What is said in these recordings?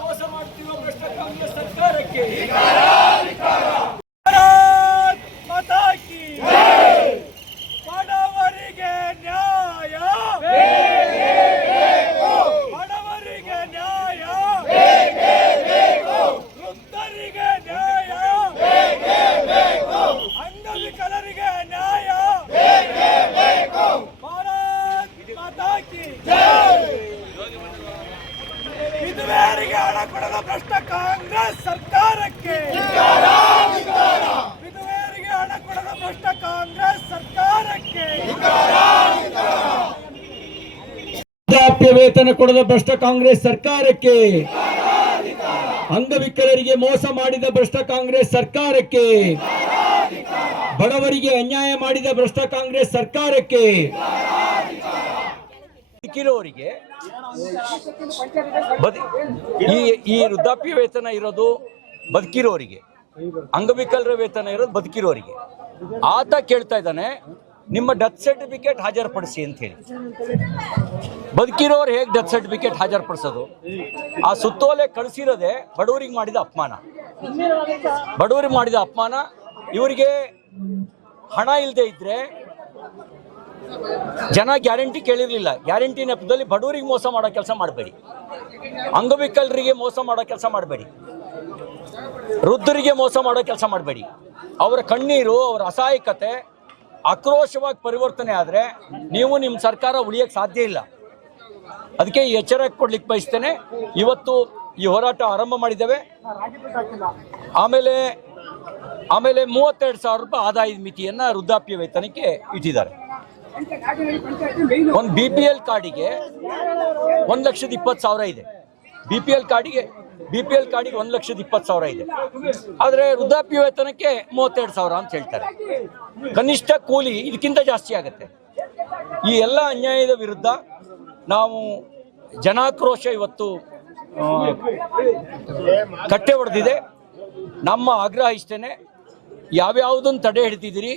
ಮೋಸ ಮಾಡ್ತಿರೋ ಭ್ರಷ್ಟ ಕಾಂಗ್ರೆಸ್ ಸರ್ಕಾರಕ್ಕೆ ಬಡವರಿಗೆ ನ್ಯಾಯ, ಬಡವರಿಗೆ ನ್ಯಾಯ, ವೃದ್ಧರಿಗೆ ನ್ಯಾಯ, ಅಂಗವಿಕಲರಿಗೆ ನ್ಯಾಯ. ಭಾರತ್ ಮಾತಾ ಕಿ ಜೈ. ವಿಧವೆಯರಿಗೆ ಹಣ ಕೊಡದ ಭ್ರಷ್ಟ ಕಾಂಗ್ರೆಸ್ ಸರ್ಕಾರಕ್ಕೆ, ವಿಧವೆಯರಿಗೆ ಹಣ ಕೊಡದ ಭ್ರಷ್ಟ ಕಾಂಗ್ರೆಸ್ ಸರ್ಕಾರಕ್ಕೆ, ವೃದ್ಧಾಪ್ಯ ವೇತನ ಕೊಡದ ಭ್ರಷ್ಟ ಕಾಂಗ್ರೆಸ್ ಸರ್ಕಾರಕ್ಕೆ, ಅಂಗವಿಕಲರಿಗೆ ಮೋಸ ಮಾಡಿದ ಭ್ರಷ್ಟ ಕಾಂಗ್ರೆಸ್ ಸರ್ಕಾರಕ್ಕೆ, ಬಡವರಿಗೆ ಅನ್ಯಾಯ ಮಾಡಿದ ಭ್ರಷ್ಟ ಕಾಂಗ್ರೆಸ್ ಸರ್ಕಾರಕ್ಕೆ, ಬದುಕಿರೋರಿಗೆ ಈ ವೃದ್ಧಾಪ್ಯ ವೇತನ ಇರೋದು ಬದುಕಿರೋರಿಗೆ, ಅಂಗವಿಕಲರ ವೇತನ ಇರೋದು ಬದುಕಿರೋರಿಗೆ. ಆತ ಕೇಳ್ತಾ ಇದ್ದಾನೆ ನಿಮ್ಮ ಡೆತ್ ಸರ್ಟಿಫಿಕೇಟ್ ಹಾಜರುಪಡಿಸಿ ಅಂತ ಹೇಳಿ. ಬದುಕಿರೋರು ಹೇಗೆ ಡೆತ್ ಸರ್ಟಿಫಿಕೇಟ್ ಹಾಜರುಪಡಿಸೋದು? ಆ ಸುತ್ತೋಲೆ ಕಳಿಸಿರೋದೆ ಬಡವರಿಗೆ ಮಾಡಿದ ಅಪಮಾನ, ಬಡವರಿಗೆ ಮಾಡಿದ ಅಪಮಾನ. ಇವರಿಗೆ ಹಣ ಇಲ್ಲದೆ ಇದ್ರೆ ಜನ ಗ್ಯಾರಂಟಿ ಕೇಳಿರಲಿಲ್ಲ. ಗ್ಯಾರಂಟಿ ನೆಪದಲ್ಲಿ ಬಡವರಿಗೆ ಮೋಸ ಮಾಡೋ ಕೆಲಸ ಮಾಡಬೇಡಿ, ಅಂಗವಿಕಲರಿಗೆ ಮೋಸ ಮಾಡೋ ಕೆಲಸ ಮಾಡಬೇಡಿ, ವೃದ್ಧರಿಗೆ ಮೋಸ ಮಾಡೋ ಕೆಲಸ ಮಾಡಬೇಡಿ. ಅವರ ಕಣ್ಣೀರು, ಅವರ ಅಸಹಾಯಕತೆ ಆಕ್ರೋಶವಾಗಿ ಪರಿವರ್ತನೆ ಆದರೆ ನೀವು ನಿಮ್ಮ ಸರ್ಕಾರ ಉಳಿಯಕ್ಕೆ ಸಾಧ್ಯ ಇಲ್ಲ. ಅದಕ್ಕೆ ಈ ಎಚ್ಚರ ಕೊಡ್ಲಿಕ್ಕೆ ಬಯಸ್ತೇನೆ. ಇವತ್ತು ಈ ಹೋರಾಟ ಆರಂಭ ಮಾಡಿದ್ದೇವೆ. ಆಮೇಲೆ 32,000 ರೂಪಾಯಿ ಆದಾಯದ ಮಿತಿಯನ್ನು ವೃದ್ಧಾಪ್ಯ ವೇತನಕ್ಕೆ ಇಟ್ಟಿದ್ದಾರೆ. ಒಂದು BPL ಕಾರ್ಡಿಗೆ 1,20,000 ಇದೆ. BPL ಕಾರ್ಡಿಗೆ 1,20,000 ಇದೆ. ಆದರೆ ವೃದ್ಧಾಪ್ಯ ವೇತನಕ್ಕೆ 32,000 ಅಂತ ಹೇಳ್ತಾರೆ. ಕನಿಷ್ಠ ಕೂಲಿ ಇದಕ್ಕಿಂತ ಜಾಸ್ತಿ ಆಗುತ್ತೆ. ಈ ಎಲ್ಲ ಅನ್ಯಾಯದ ವಿರುದ್ಧ ನಾವು ಜನಾಕ್ರೋಶ ಇವತ್ತು ಕಟ್ಟೆ ಹೊಡೆದಿದೆ. ನಮ್ಮ ಆಗ್ರಹ ಇಷ್ಟೇನೆ, ಯಾವ್ಯಾವುದನ್ನು ತಡೆ ಹಿಡಿದಿದ್ದೀರಿ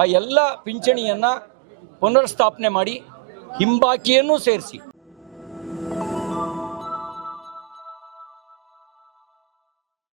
ಆ ಎಲ್ಲ ಪಿಂಚಣಿಯನ್ನು ಪುನರ್ಸ್ಥಾಪನೆ ಮಾಡಿ ಹಿಂಬಾಕಿಯನ್ನು ಸೇರಿಸಿ